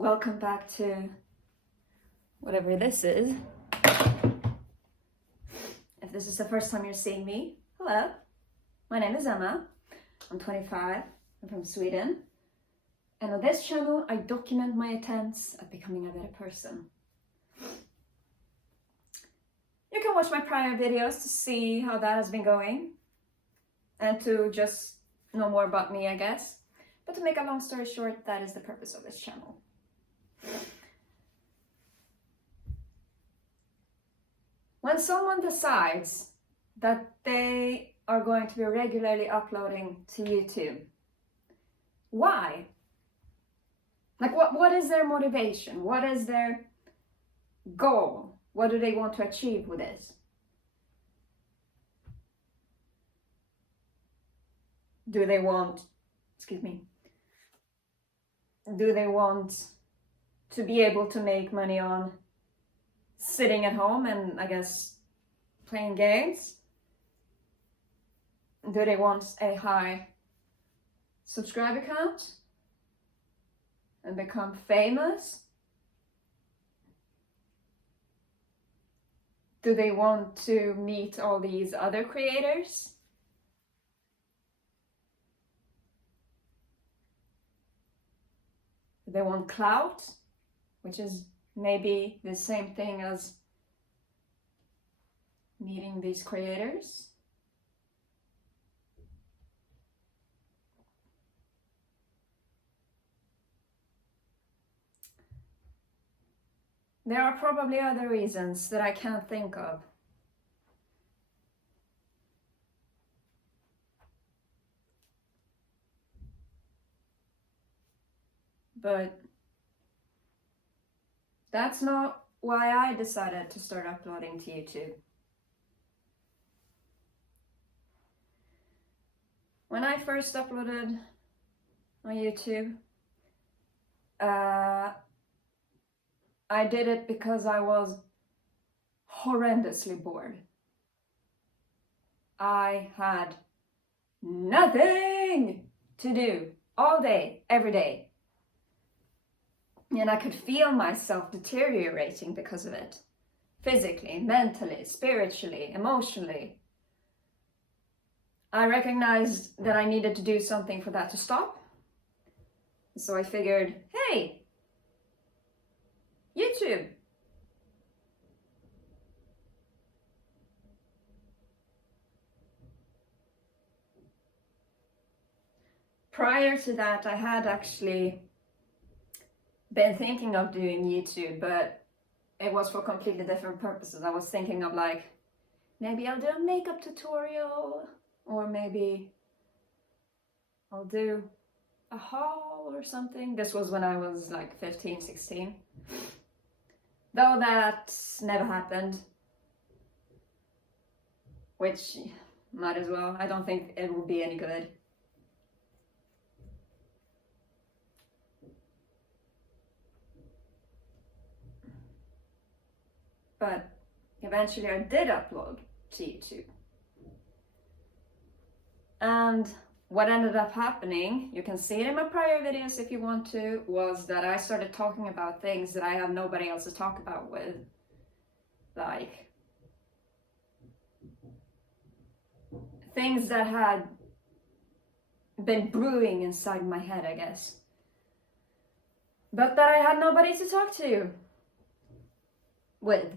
welcome back to whatever this is. If this is the first time you're seeing me, hello, my name is Emma, I'm 25, I'm from Sweden, and on this channel I document my attempts at becoming a better person. You can watch my prior videos to see how that has been going and to just know more about me, I guess. But to make a long story short, that is the purpose of this channel. When someone decides that they are going to be regularly uploading to YouTube, why? Like what is their motivation? What is their goal? What do they want to achieve with this? Do they want to be able to make money on sitting at home and, I guess, playing games? Do they want a high subscriber count and become famous? Do they want to meet all these other creators? Do they want clout, which is maybe the same thing as meeting these creators? There are probably other reasons that I can't think of. But that's not why I decided to start uploading to YouTube. When I first uploaded on YouTube, I did it because I was horrendously bored. I had nothing to do all day, every day. And I could feel myself deteriorating because of it. Physically, mentally, spiritually, emotionally. I recognized that I needed to do something for that to stop. So I figured, hey, YouTube. Prior to that, I had actually been thinking of doing YouTube, but it was for completely different purposes. I was thinking of like, maybe I'll do a makeup tutorial, or maybe I'll do a haul or something. This was when I was like 15, 16. Though that never happened, which might as well. I don't think it will be any good. But eventually I did upload to YouTube. And what ended up happening, you can see it in my prior videos if you want to, was that I started talking about things that I have nobody else to talk about with. Like things that had been brewing inside my head, I guess. But that I had nobody to talk to with.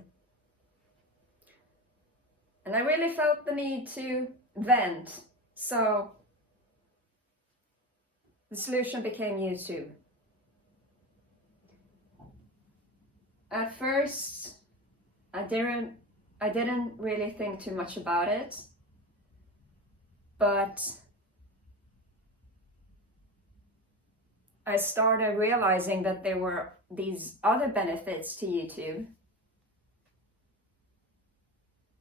And I really felt the need to vent. So the solution became YouTube. At first, I didn't really think too much about it, but I started realizing that there were these other benefits to YouTube.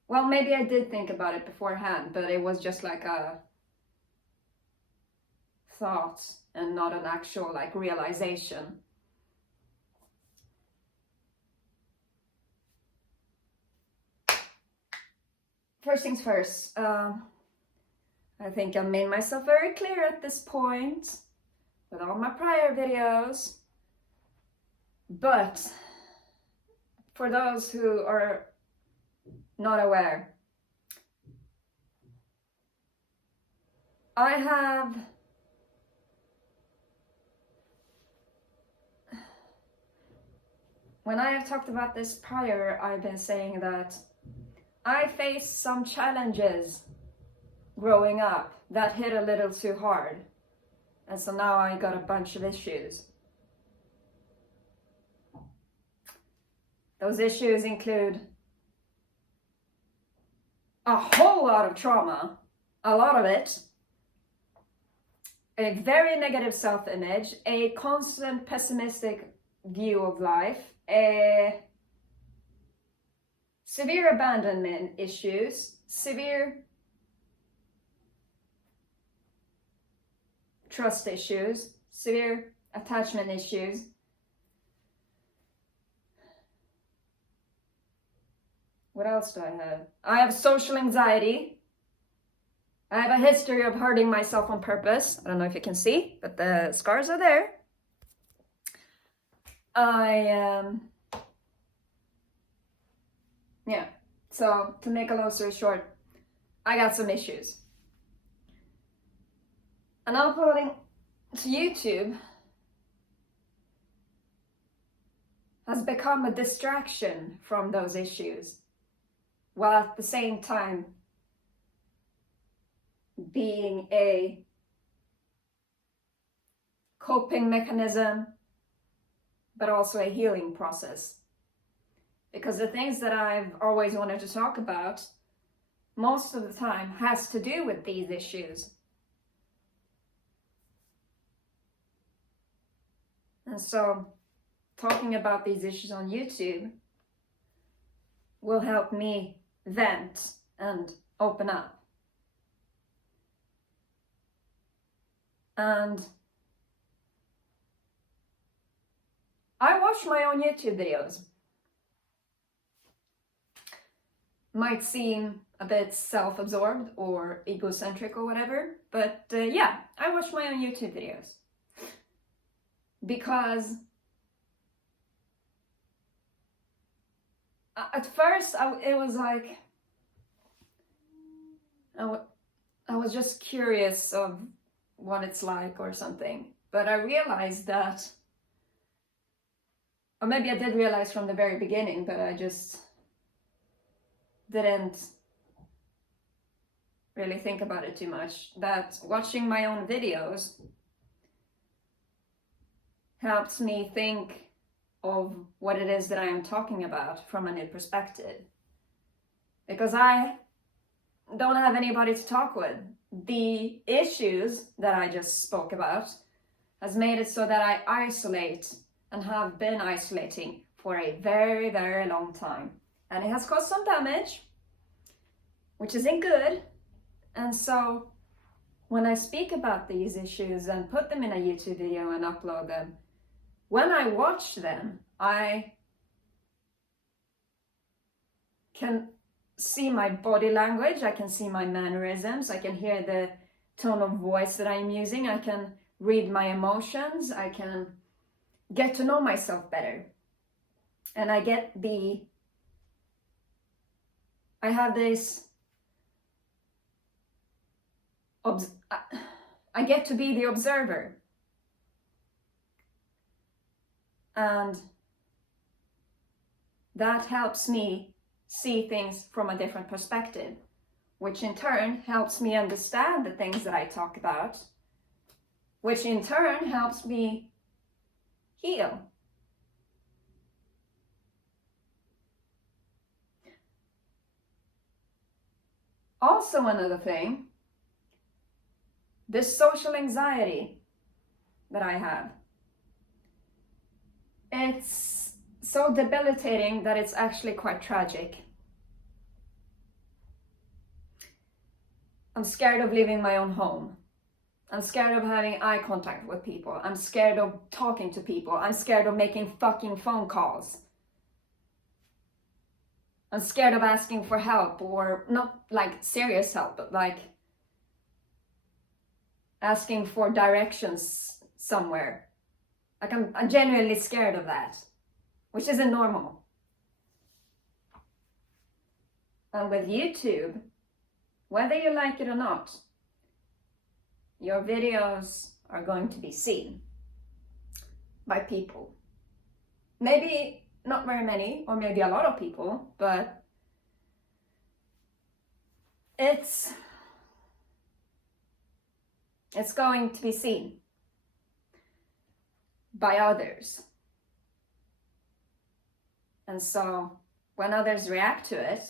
Well, maybe I did think about it beforehand, but it was just like a thought and not an actual like realization. First things first, I think I made myself very clear at this point with all my prior videos But for those who are not aware, when I have talked about this prior, I've been saying that I faced some challenges growing up that hit a little too hard. And so now I got a bunch of issues. Those issues include a whole lot of trauma, a lot of it, a very negative self-image, a constant pessimistic view of life, a severe abandonment issues, severe trust issues, severe attachment issues. What else do I have? I have social anxiety. I have a history of hurting myself on purpose. I don't know if you can see, but the scars are there. Yeah, so to make a long story short, I got some issues. And uploading to YouTube has become a distraction from those issues, while at the same time being a coping mechanism, but also a healing process. Because the things that I've always wanted to talk about, most of the time, has to do with these issues. And so, talking about these issues on YouTube will help me vent and open up. And I watch my own YouTube videos. Might seem a bit self-absorbed or egocentric or whatever, but yeah, I watch my own YouTube videos. Because at first it was like, I was just curious of what it's like or something. But I realized that, or maybe I did realize from the very beginning, but I just didn't really think about it too much, that watching my own videos helps me think of what it is that I am talking about from a new perspective. Because I don't have anybody to talk with. The issues that I just spoke about has made it so that I isolate and have been isolating for a very, very long time. And it has caused some damage, which isn't good. And so when I speak about these issues and put them in a YouTube video and upload them, when I watch them, I can see my body language, I can see my mannerisms, I can hear the tone of voice that I'm using, I can read my emotions, I can get to know myself better. And I have this, I get to be the observer. And that helps me see things from a different perspective, which in turn helps me understand the things that I talk about, which in turn helps me heal. Also, another thing, this social anxiety that I have, it's so debilitating that it's actually quite tragic. I'm scared of leaving my own home. I'm scared of having eye contact with people. I'm scared of talking to people. I'm scared of making fucking phone calls. I'm scared of asking for help, or not like serious help, but like asking for directions somewhere. Like I'm genuinely scared of that. which isn't normal. And with YouTube, whether you like it or not, your videos are going to be seen by people. Maybe not very many, or maybe a lot of people, but it's going to be seen by others. And so when others react to it,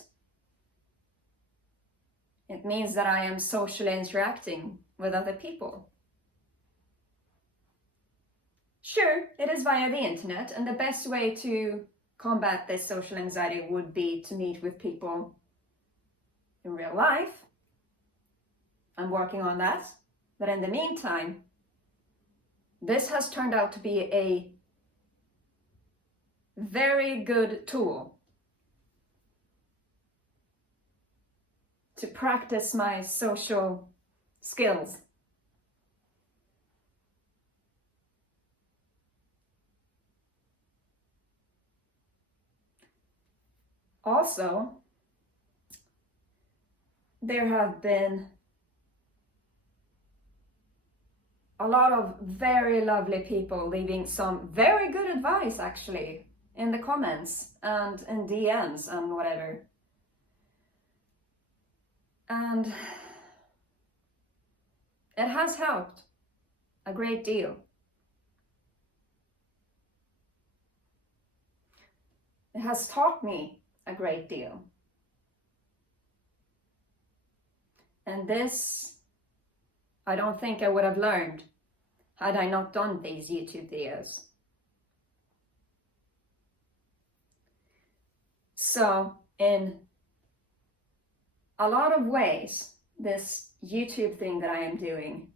it means that I am socially interacting with other people. Sure, it is via the internet, and the best way to combat this social anxiety would be to meet with people in real life. I'm working on that. But in the meantime, this has turned out to be a very good tool to practice my social skills. Also, there have been a lot of very lovely people leaving some very good advice, actually, in the comments and in DMs and whatever. And it has helped a great deal. It has taught me a great deal. And this, I don't think I would have learned had I not done these YouTube videos. So in a lot of ways, this YouTube thing that I am doing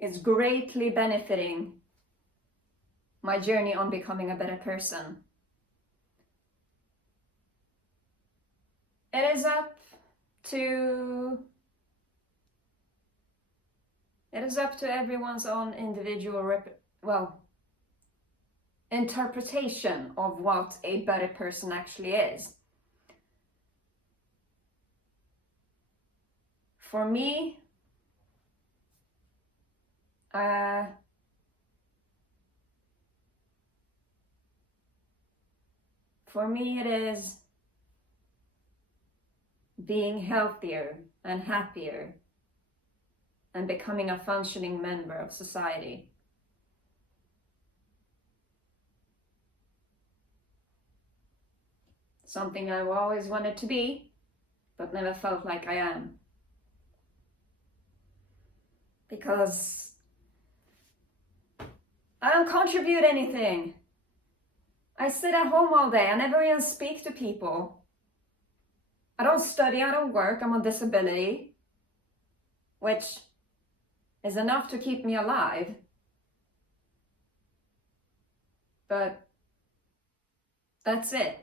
is greatly benefiting my journey on becoming a better person. It is up to everyone's own individual interpretation of what a better person actually is. For me, it is being healthier and happier and becoming a functioning member of society. Something I've always wanted to be, but never felt like I am. Because I don't contribute anything. I sit at home all day. I never even speak to people. I don't study, I don't work, I'm on disability, which is enough to keep me alive. But that's it.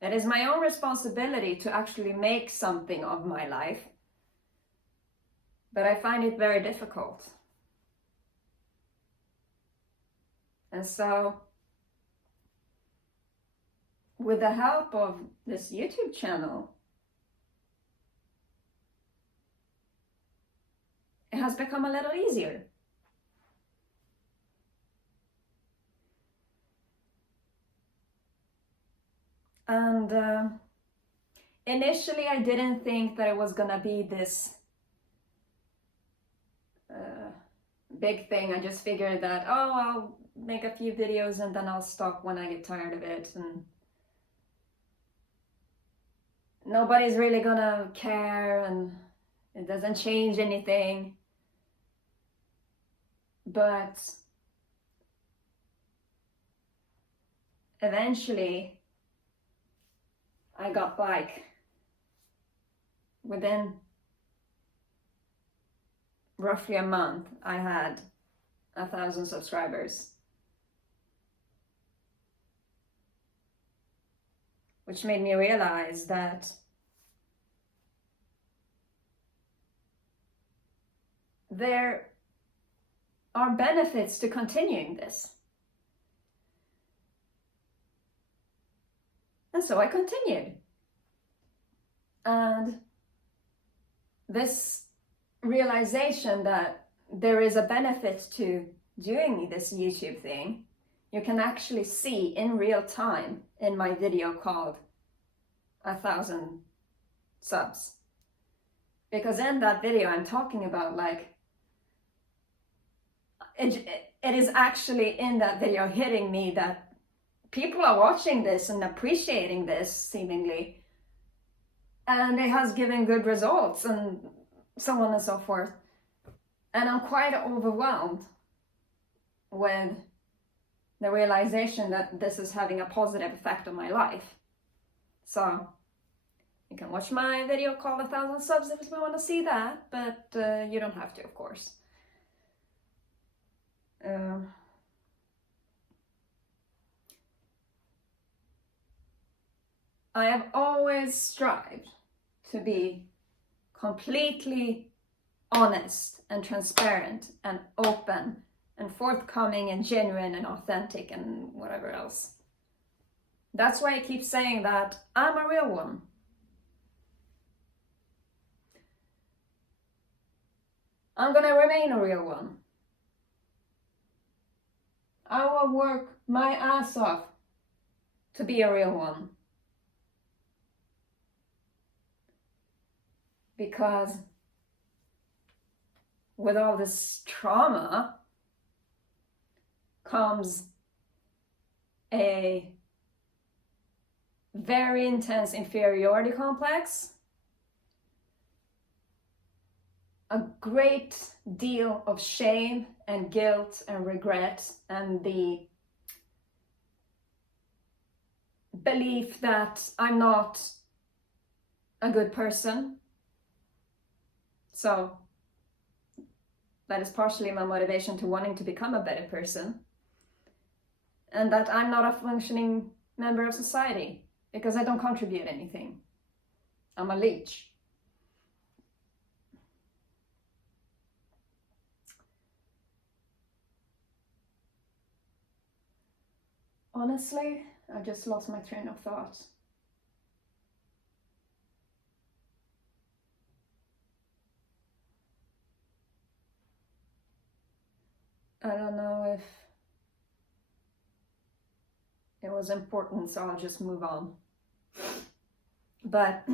It is my own responsibility to actually make something of my life. But I find it very difficult. And so, with the help of this YouTube channel, it has become a little easier. And initially I didn't think that it was gonna be this big thing. I just figured that, oh, I'll make a few videos and then I'll stop when I get tired of it, and nobody's really gonna care and it doesn't change anything. But eventually I got within roughly a month, I had 1,000 subscribers. Which made me realize that there are benefits to continuing this. And so I continued. And this realization that there is a benefit to doing this YouTube thing, you can actually see in real time in my video called 1,000 subs. Because in that video I'm talking about, like, it is actually in that video hitting me that people are watching this and appreciating this seemingly, and it has given good results and so on and so forth. And I'm quite overwhelmed with the realization that this is having a positive effect on my life. So you can watch my video called 1,000 subs if you want to see that, but you don't have to, of course. I have always strived to be completely honest and transparent and open and forthcoming and genuine and authentic and whatever else. That's why I keep saying that I'm a real one. I'm gonna remain a real one. I will work my ass off to be a real one. Because with all this trauma comes a very intense inferiority complex, a great deal of shame and guilt and regret, and the belief that I'm not a good person. So that is partially my motivation to wanting to become a better person, and that I'm not a functioning member of society because I don't contribute anything. I'm a leech. Honestly, I just lost my train of thought. I don't know if it was important, so I'll just move on. But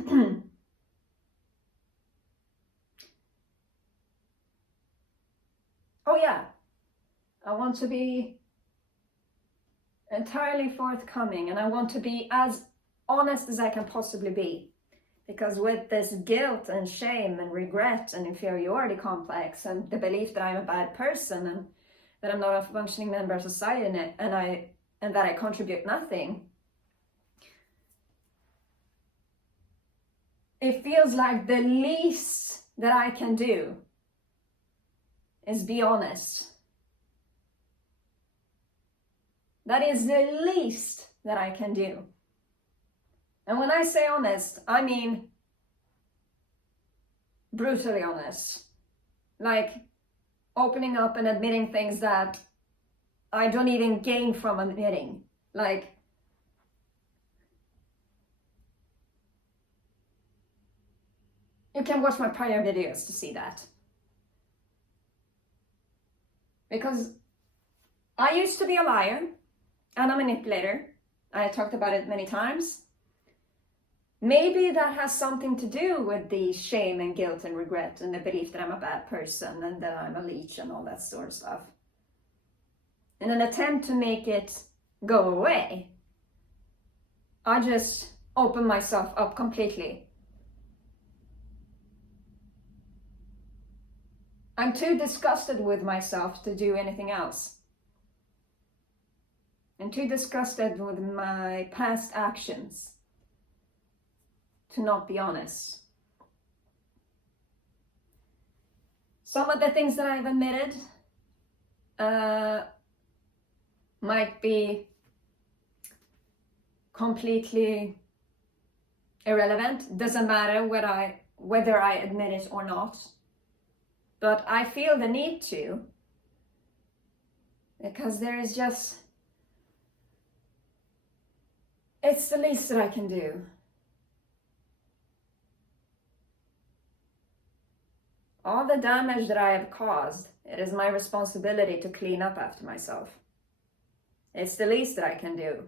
oh yeah, I want to be entirely forthcoming, and I want to be as honest as I can possibly be. Because with this guilt and shame and regret and inferiority complex and the belief that I'm a bad person and that I'm not a functioning member of society and that I contribute nothing, it feels like the least that I can do is be honest. That is the least that I can do. And when I say honest, I mean brutally honest. Like opening up and admitting things that I don't even gain from admitting. Like, you can watch my prior videos to see that. Because I used to be a liar and a manipulator. I talked about it many times. Maybe that has something to do with the shame and guilt and regret and the belief that I'm a bad person and that I'm a leech and all that sort of stuff. In an attempt to make it go away, I just open myself up completely. I'm too disgusted with myself to do anything else. I'm too disgusted with my past actions to not be honest. Some of the things that I've admitted might be completely irrelevant. Doesn't matter whether I admit it or not. But I feel the need to, because there is just It's the least that I can do. All the damage that I have caused, it is my responsibility to clean up after myself. It's the least that I can do.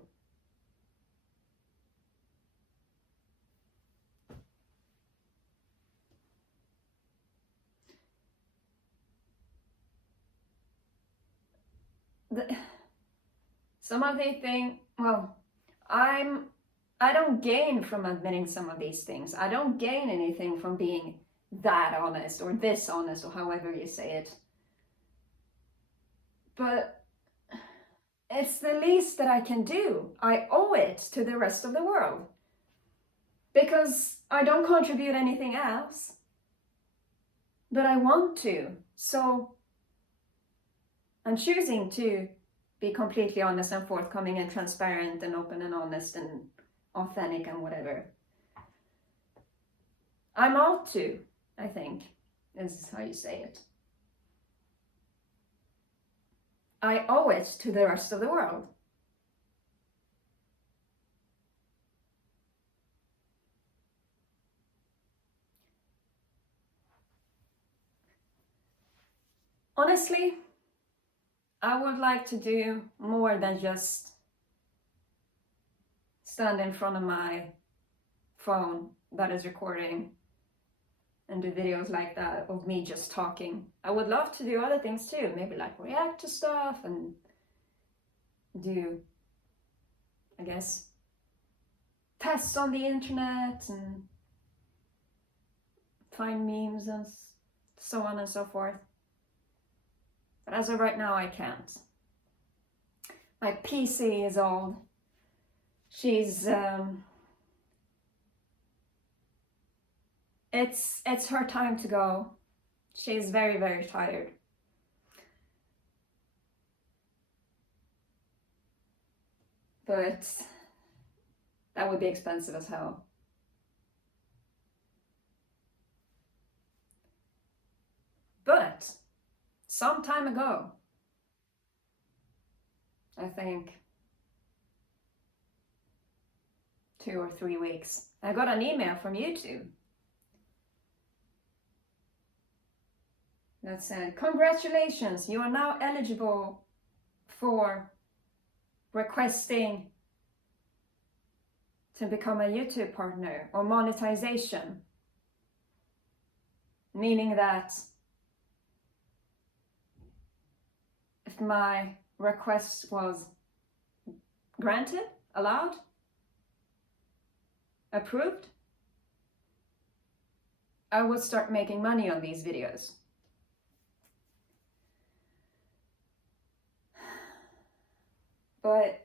Some of these things, well, I don't gain from admitting some of these things. I don't gain anything from being that honest or this honest or however you say it. But it's the least that I can do. I owe it to the rest of the world. Because I don't contribute anything else. But I want to. So I'm choosing to be completely honest and forthcoming and transparent and open and honest and authentic and whatever. I'm ought to, I think, is how you say it. I owe it to the rest of the world. Honestly, I would like to do more than just stand in front of my phone that is recording and do videos like that of me just talking. I would love to do other things too, maybe like react to stuff and do, I guess, tests on the internet and find memes and so on and so forth. But as of right now, I can't. My PC is old. She's, it's her time to go. She's very, very tired. But that would be expensive as hell. But some time ago, I think 2 or 3 weeks, I got an email from YouTube that said, "Congratulations, you are now eligible for requesting to become a YouTube partner or monetization." Meaning that if my request was granted, allowed, approved, I would start making money on these videos. But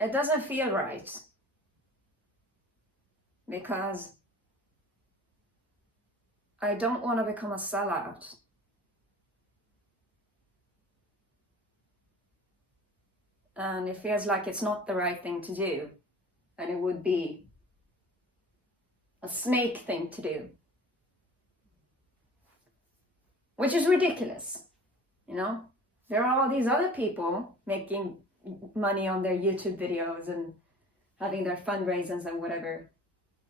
it doesn't feel right, because I don't want to become a sellout. And it feels like it's not the right thing to do, and it would be a snake thing to do. Which is ridiculous, you know? There are all these other people making money on their YouTube videos and having their fundraisers and whatever.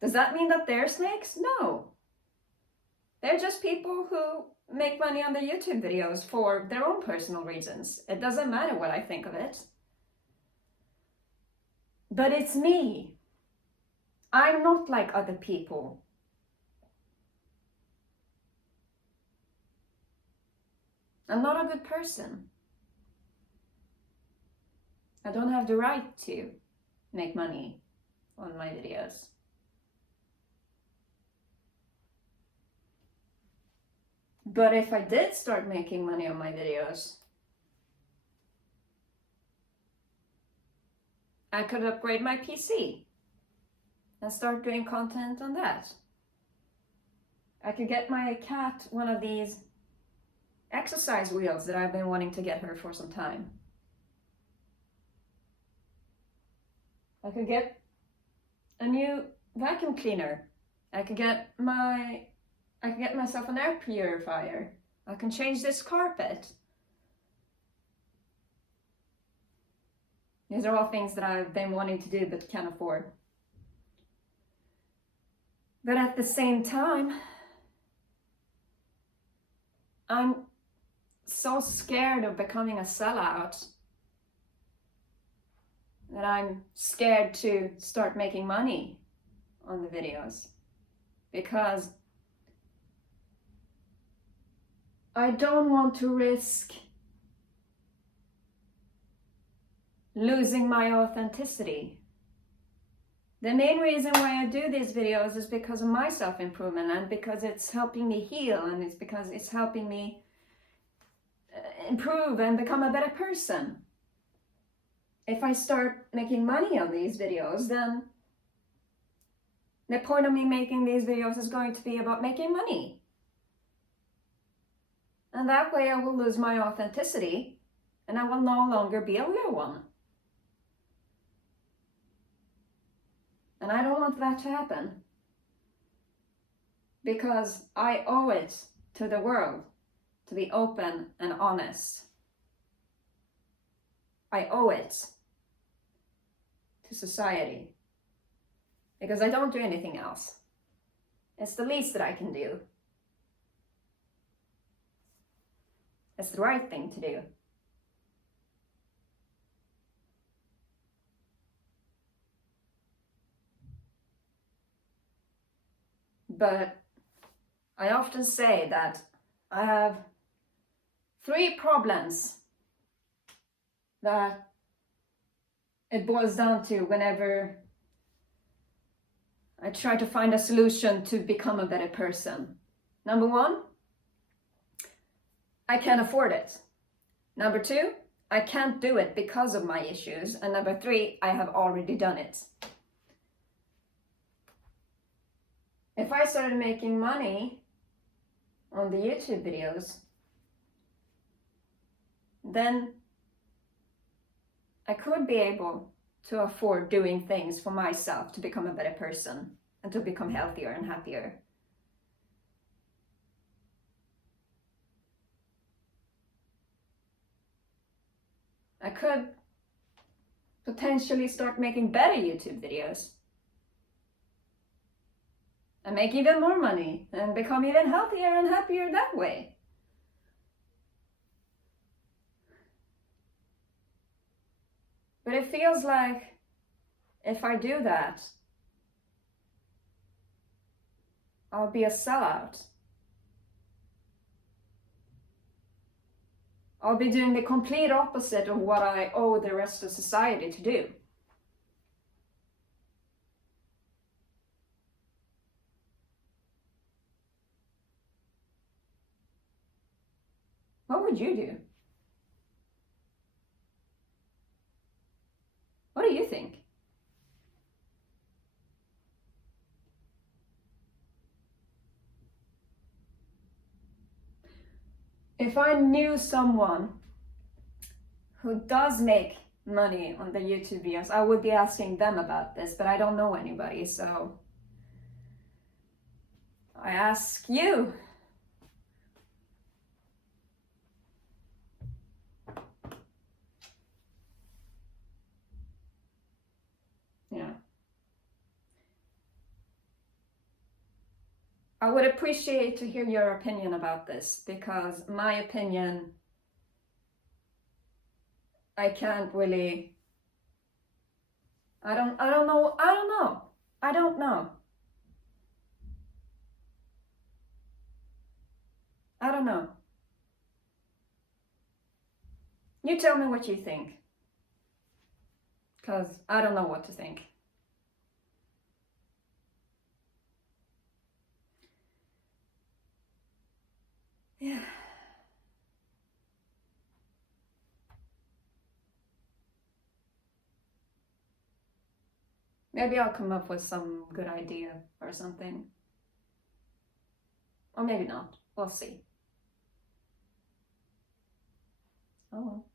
Does that mean that they're snakes? No. They're just people who make money on their YouTube videos for their own personal reasons. It doesn't matter what I think of it. But it's me. I'm not like other people. I'm not a good person. I don't have the right to make money on my videos. But if I did start making money on my videos, I could upgrade my PC and start doing content on that. I could get my cat one of these exercise wheels that I've been wanting to get her for some time. I could get a new vacuum cleaner. I could get myself an air purifier. I can change this carpet. These are all things that I've been wanting to do but can't afford. But at the same time, I'm so scared of becoming a sellout that I'm scared to start making money on the videos, because I don't want to risk losing my authenticity. The main reason why I do these videos is because of my self-improvement, and because it's helping me heal, and it's because it's helping me improve and become a better person. If I start making money on these videos, then the point of me making these videos is going to be about making money. And that way I will lose my authenticity and I will no longer be a real one. And I don't want that to happen, because I owe it to the world to be open and honest. I owe it to society, because I don't do anything else. It's the least that I can do. It's the right thing to do. But I often say that I have 3 problems that it boils down to whenever I try to find a solution to become a better person. Number 1, I can't afford it. Number 2, I can't do it because of my issues. And number 3, I have already done it. If I started making money on the YouTube videos, then I could be able to afford doing things for myself to become a better person and to become healthier and happier. I could potentially start making better YouTube videos and make even more money and become even healthier and happier that way. But it feels like if I do that, I'll be a sellout. I'll be doing the complete opposite of what I owe the rest of society to do. What would you do? What do you think? If I knew someone who does make money on the YouTube videos, I would be asking them about this, but I don't know anybody, so I ask you. Yeah. I would appreciate to hear your opinion about this, because my opinion, I can't really, I don't know. I don't know. You tell me what you think, because I don't know what to think. Yeah. Maybe I'll come up with some good idea or something. Or maybe not. We'll see. Oh well.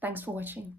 Thanks for watching.